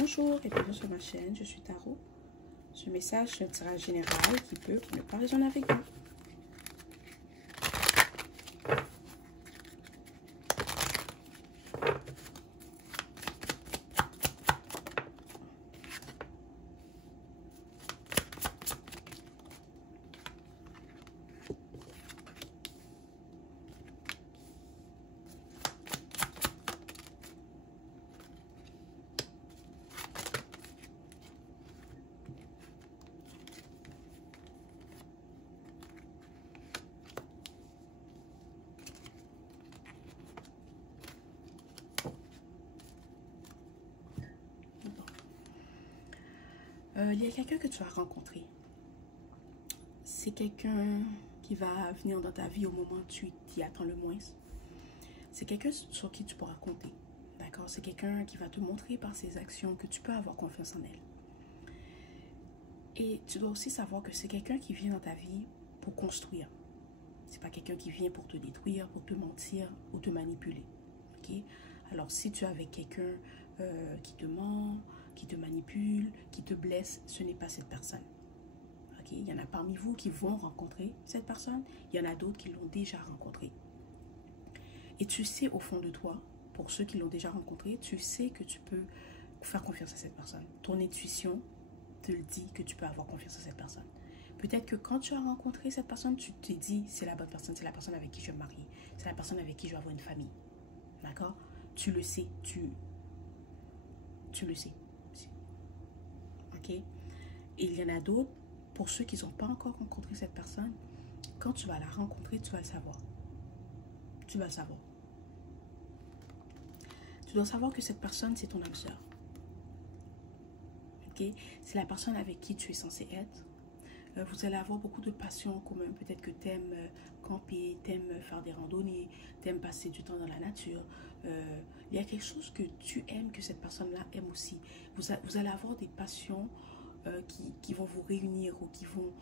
Bonjour et bienvenue sur ma chaîne, je suis Tarot. Ce message, c'est un tirage général qui peut ne pas résonner avec vous. Il y a quelqu'un que tu as rencontré. C'est quelqu'un qui va venir dans ta vie au moment où tu t'y attends le moins. C'est quelqu'un sur qui tu pourras compter. D'accord? C'est quelqu'un qui va te montrer par ses actions que tu peux avoir confiance en elle. Et tu dois aussi savoir que c'est quelqu'un qui vient dans ta vie pour construire. C'est pas quelqu'un qui vient pour te détruire, pour te mentir ou te manipuler. Ok? Alors si tu es avec quelqu'un qui te ment, qui te manipule, qui te blesse, ce n'est pas cette personne. Ok? Il y en a parmi vous qui vont rencontrer cette personne, il y en a d'autres qui l'ont déjà rencontrée. Et tu sais au fond de toi, pour ceux qui l'ont déjà rencontré, tu sais que tu peux faire confiance à cette personne. Ton intuition te le dit que tu peux avoir confiance à cette personne. Peut-être que quand tu as rencontré cette personne, tu te dis c'est la bonne personne, c'est la personne avec qui je vais me marier, c'est la personne avec qui je vais avoir une famille. D'accord? Tu le sais, tu le sais. Ok? Et il y en a d'autres, pour ceux qui n'ont pas encore rencontré cette personne, quand tu vas la rencontrer, tu vas le savoir. Tu vas le savoir. Tu dois savoir que cette personne, c'est ton âme sœur. Ok? C'est la personne avec qui tu es censé être. Vous allez avoir beaucoup de passions en commun. Peut-être que tu aimes camper, tu aimes faire des randonnées, tu aimes passer du temps dans la nature. Il y a quelque chose que tu aimes, que cette personne-là aime aussi. Vous allez avoir des passions qui vont vous réunir ou qui vont...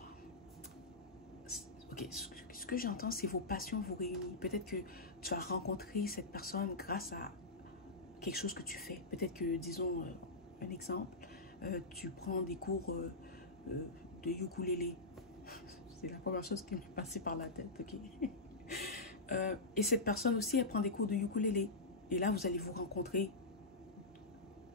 Ok, ce que j'entends, c'est vos passions vous réunissent. Peut-être que tu as rencontré cette personne grâce à quelque chose que tu fais. Peut-être que, disons, un exemple, tu prends des cours de ukulélé. C'est la première chose qui me passait par la tête, ok? Et cette personne aussi, elle prend des cours de ukulélé. Et là, vous allez vous rencontrer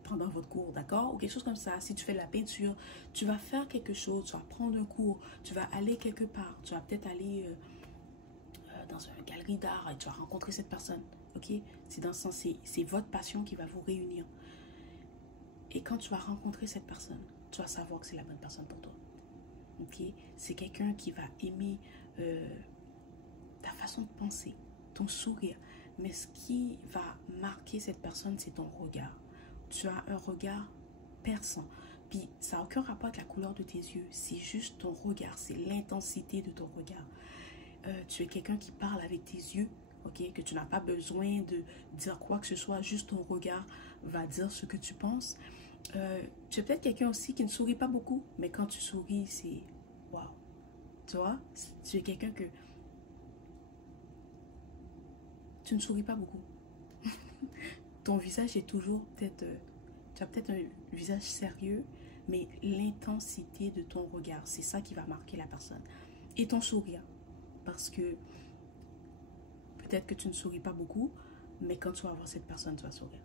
pendant votre cours, d'accord? Ou quelque chose comme ça. Si tu fais de la peinture, tu vas faire quelque chose, tu vas prendre un cours, tu vas aller quelque part, tu vas peut-être aller dans une galerie d'art et tu vas rencontrer cette personne, ok? C'est dans ce sens, c'est votre passion qui va vous réunir. Et quand tu vas rencontrer cette personne, tu vas savoir que c'est la bonne personne pour toi. Okay? C'est quelqu'un qui va aimer ta façon de penser, ton sourire. Mais ce qui va marquer cette personne, c'est ton regard. Tu as un regard perçant. Puis ça n'a aucun rapport avec la couleur de tes yeux. C'est juste ton regard, c'est l'intensité de ton regard. Tu es quelqu'un qui parle avec tes yeux, ok? Que tu n'as pas besoin de dire quoi que ce soit. Juste ton regard va dire ce que tu penses. Tu es peut-être quelqu'un aussi qui ne sourit pas beaucoup, mais quand tu souris, c'est waouh. Tu vois, tu es quelqu'un que tu ne souris pas beaucoup. Ton visage est toujours peut-être, tu as peut-être un visage sérieux, mais l'intensité de ton regard, c'est ça qui va marquer la personne. Et ton sourire, parce que peut-être que tu ne souris pas beaucoup, mais quand tu vas voir cette personne, tu vas sourire.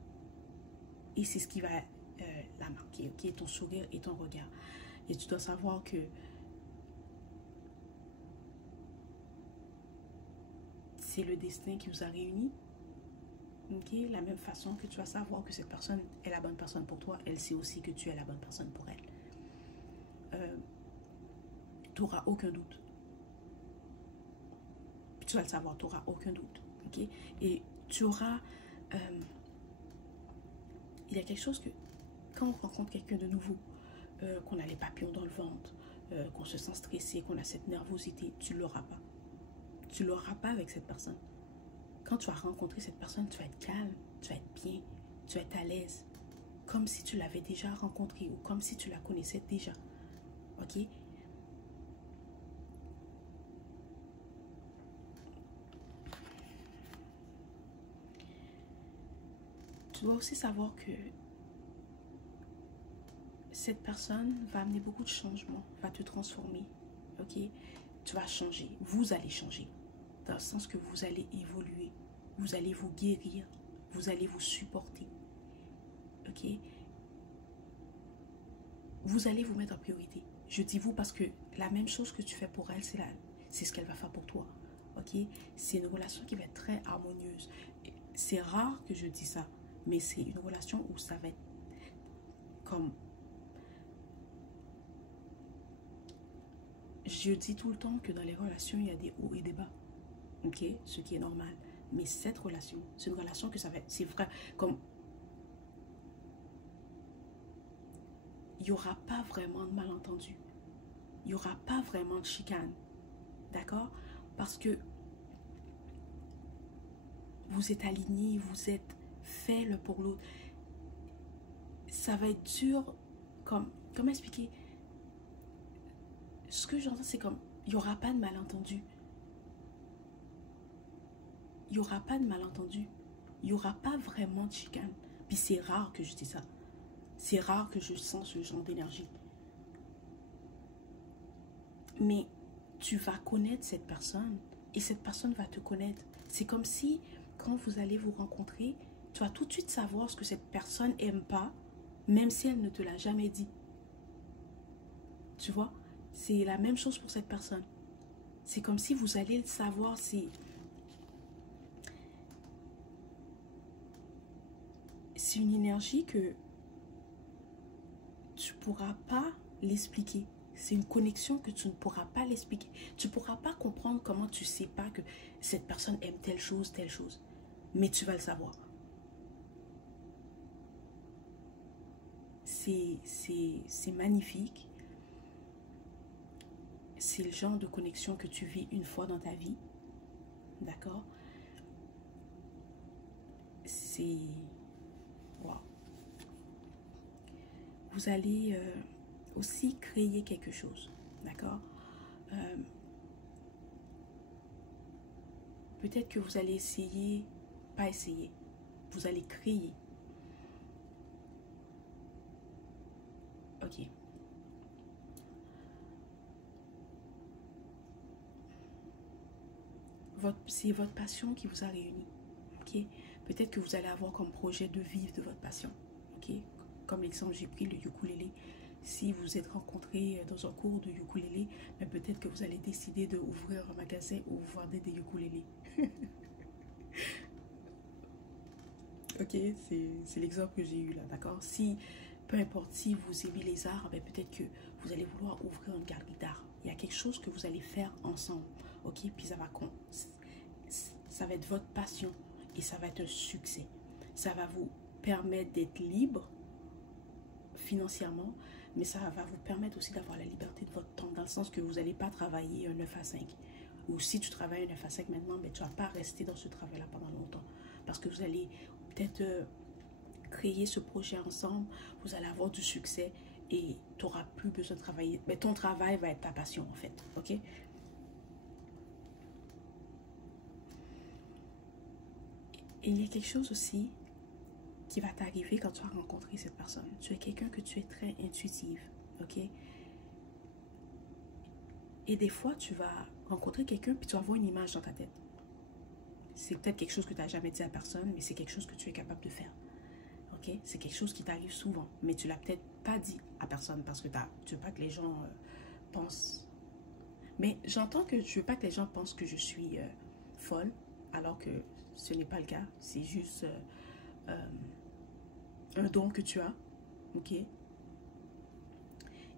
Et c'est ce qui va la marquer, ok? Ton sourire et ton regard. Et tu dois savoir que c'est le destin qui vous a réunis. Okay? La même façon que tu vas savoir que cette personne est la bonne personne pour toi, elle sait aussi que tu es la bonne personne pour elle. Tu n'auras aucun doute. Tu vas le savoir, tu n'auras aucun doute. Okay? Et tu auras... il y a quelque chose que... Quand on rencontre quelqu'un de nouveau, qu'on a les papillons dans le ventre, qu'on se sent stressé, qu'on a cette nervosité, tu ne l'auras pas. Tu ne l'auras pas avec cette personne. Quand tu vas rencontrer cette personne, tu vas être calme, tu vas être bien, tu vas être à l'aise. Comme si tu l'avais déjà rencontrée ou comme si tu la connaissais déjà. Ok? Tu dois aussi savoir que cette personne va amener beaucoup de changements, va te transformer, ok? Tu vas changer, vous allez changer, dans le sens que vous allez évoluer, vous allez vous guérir, vous allez vous supporter, ok? Vous allez vous mettre en priorité. Je dis vous parce que la même chose que tu fais pour elle, c'est ce qu'elle va faire pour toi, ok? C'est une relation qui va être très harmonieuse. C'est rare que je dis ça, mais c'est une relation où ça va être comme... Je dis tout le temps que dans les relations, il y a des hauts et des bas, ok? Ce qui est normal. Mais cette relation, c'est une relation que ça va être... C'est vrai, comme... Il n'y aura pas vraiment de malentendu. Il n'y aura pas vraiment de chicane. D'accord? Parce que vous êtes alignés, vous êtes faits l'un pour l'autre. Ça va être dur, comme... Comment expliquer? Ce que j'entends, c'est comme... Il n'y aura pas de malentendu. Il n'y aura pas de malentendu. Il n'y aura pas vraiment de chicane. Puis c'est rare que je dis ça. C'est rare que je sens ce genre d'énergie. Mais tu vas connaître cette personne et cette personne va te connaître. C'est comme si, quand vous allez vous rencontrer, tu vas tout de suite savoir ce que cette personne n'aime pas, même si elle ne te l'a jamais dit. Tu vois? C'est la même chose pour cette personne. C'est comme si vous allez le savoir. C'est une énergie que tu ne pourras pas l'expliquer. C'est une connexion que tu ne pourras pas l'expliquer. Tu ne pourras pas comprendre comment tu ne sais pas que cette personne aime telle chose. Mais tu vas le savoir. C'est magnifique. C'est le genre de connexion que tu vis une fois dans ta vie. D'accord? C'est... Wow. Vous allez aussi créer quelque chose. D'accord? Peut-être que vous allez essayer, pas essayer. Vous allez créer. Ok. C'est votre passion qui vous a réunis. Ok. Peut-être que vous allez avoir comme projet de vivre de votre passion. Ok. Comme l'exemple, j'ai pris le ukulélé. Si vous êtes rencontrés dans un cours de ukulélé, mais peut-être que vous allez décider d'ouvrir un magasin où vous vendez des ukulélés. Ok, c'est l'exemple que j'ai eu là, d'accord? Si, peu importe, si vous aimez les arts, ben peut-être que vous allez vouloir ouvrir une galerie d'art. Il y a quelque chose que vous allez faire ensemble, ok? Puis ça va être votre passion et ça va être un succès. Ça va vous permettre d'être libre financièrement, mais ça va vous permettre aussi d'avoir la liberté de votre temps, dans le sens que vous n'allez pas travailler un 9 à 5. Ou si tu travailles un 9 à 5 maintenant, mais tu ne vas pas rester dans ce travail-là pendant longtemps. Parce que vous allez peut-être créer ce projet ensemble, vous allez avoir du succès et tu n'auras plus besoin de travailler. Mais ton travail va être ta passion en fait, ok? Et il y a quelque chose aussi qui va t'arriver quand tu vas rencontrer cette personne. Tu es quelqu'un que tu es très intuitive, ok? Et des fois, tu vas rencontrer quelqu'un puis tu vas avoir une image dans ta tête. C'est peut-être quelque chose que tu n'as jamais dit à personne, mais c'est quelque chose que tu es capable de faire. Ok? C'est quelque chose qui t'arrive souvent, mais tu l'as peut-être pas dit à personne parce que tu veux pas que les gens pensent. Mais j'entends que tu veux pas que les gens pensent que je suis folle, alors que ce n'est pas le cas. C'est juste un don que tu as, ok?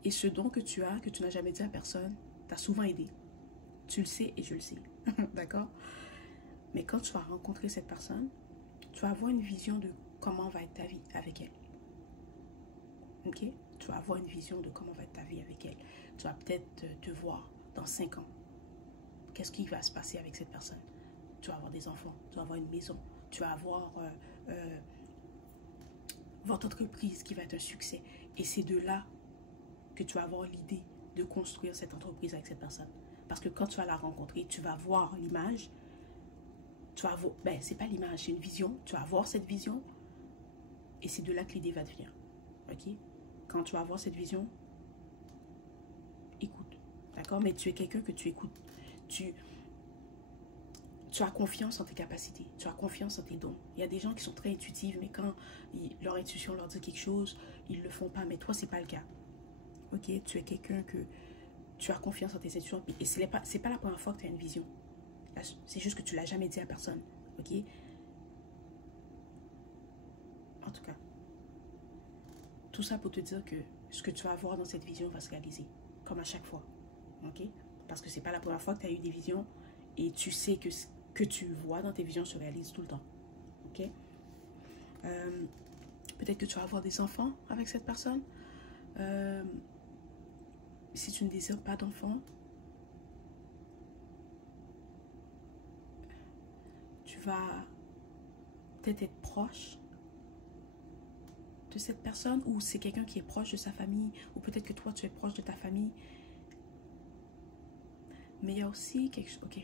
Et ce don que tu as, que tu n'as jamais dit à personne, t'a souvent aidé. Tu le sais et je le sais, d'accord? Mais quand tu vas rencontrer cette personne, tu vas avoir une vision de comment va être ta vie avec elle. Ok? Tu vas avoir une vision de comment va être ta vie avec elle. Tu vas peut-être te voir dans 5 ans. Qu'est-ce qui va se passer avec cette personne? Tu vas avoir des enfants, tu vas avoir une maison, tu vas avoir votre entreprise qui va être un succès. Et c'est de là que tu vas avoir l'idée de construire cette entreprise avec cette personne. Parce que quand tu vas la rencontrer, tu vas voir l'image. Tu vas voir, ben c'est pas l'image, c'est une vision. Tu vas voir cette vision et c'est de là que l'idée va te venir. Ok? quand tu vas avoir cette vision, écoute. D'accord? Mais tu es quelqu'un que tu écoutes. Tu as confiance en tes capacités. Tu as confiance en tes dons. Il y a des gens qui sont très intuitifs, mais quand leur intuition leur dit quelque chose, ils ne le font pas. Mais toi, ce n'est pas le cas. Ok? Tu es quelqu'un que tu as confiance en tes intuitions. Et ce n'est pas la première fois que tu as une vision. C'est juste que tu ne l'as jamais dit à personne. Ok? En tout cas, tout ça pour te dire que ce que tu vas voir dans cette vision va se réaliser. Comme à chaque fois. Ok? Parce que ce n'est pas la première fois que tu as eu des visions et tu sais que ce que tu vois dans tes visions se réalise tout le temps. Ok? Peut-être que tu vas avoir des enfants avec cette personne. Si tu ne désires pas d'enfants, tu vas peut-être être proche de cette personne, ou c'est quelqu'un qui est proche de sa famille, ou peut-être que toi tu es proche de ta famille. Mais il y a aussi quelque chose. Ok,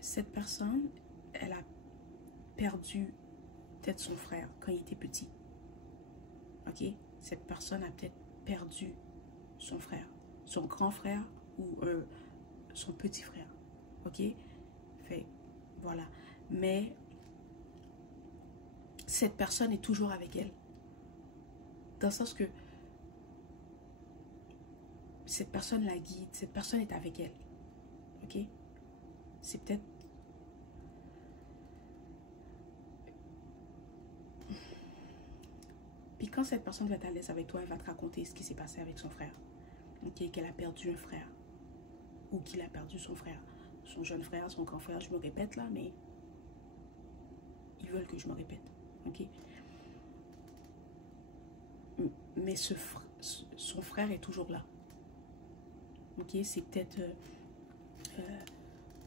cette personne, elle a perdu peut-être son frère quand il était petit. Ok, cette personne a peut-être perdu son frère, son grand frère ou son petit frère. Ok, fait voilà. Mais cette personne est toujours avec elle. Dans le sens que cette personne la guide, cette personne est avec elle. Ok? C'est peut-être... Puis quand cette personne va être à l'aise avec toi, elle va te raconter ce qui s'est passé avec son frère. Ok? Qu'elle a perdu un frère. Ou qu'il a perdu son frère. Son jeune frère, son grand frère, je me répète là, mais ils veulent que je me répète. Ok? Mais son frère est toujours là. Ok? C'est peut-être...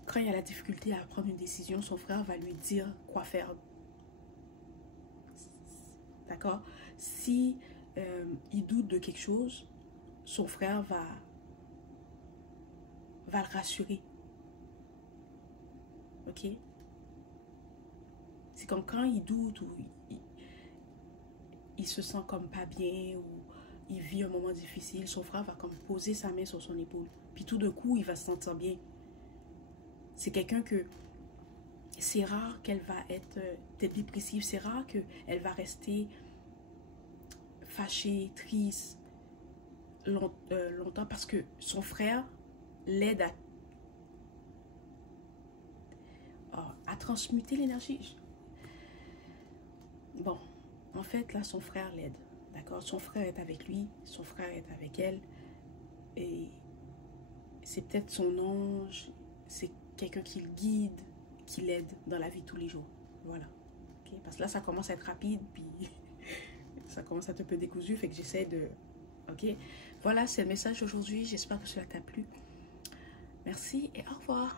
quand il y a la difficulté à prendre une décision, son frère va lui dire quoi faire. D'accord? Si il doute de quelque chose, son frère va le rassurer. Ok? C'est comme quand il doute ou il se sent comme pas bien ou il vit un moment difficile, son frère va comme poser sa main sur son épaule. Puis tout d'un coup, il va se sentir bien. C'est quelqu'un que... C'est rare qu'elle va être dépressive. C'est rare qu'elle va rester fâchée, triste longtemps parce que son frère l'aide à transmuter l'énergie. Bon, en fait, là, son frère l'aide. D'accord? Son frère est avec lui, son frère est avec elle. Et c'est peut-être son ange, c'est quelqu'un qui le guide, qui l'aide dans la vie de tous les jours. Voilà. Okay? Parce que là, ça commence à être rapide, puis ça commence à être un peu décousu, fait que j'essaie de... Ok? Voilà, c'est le message d'aujourd'hui. J'espère que cela t'a plu. Merci et au revoir.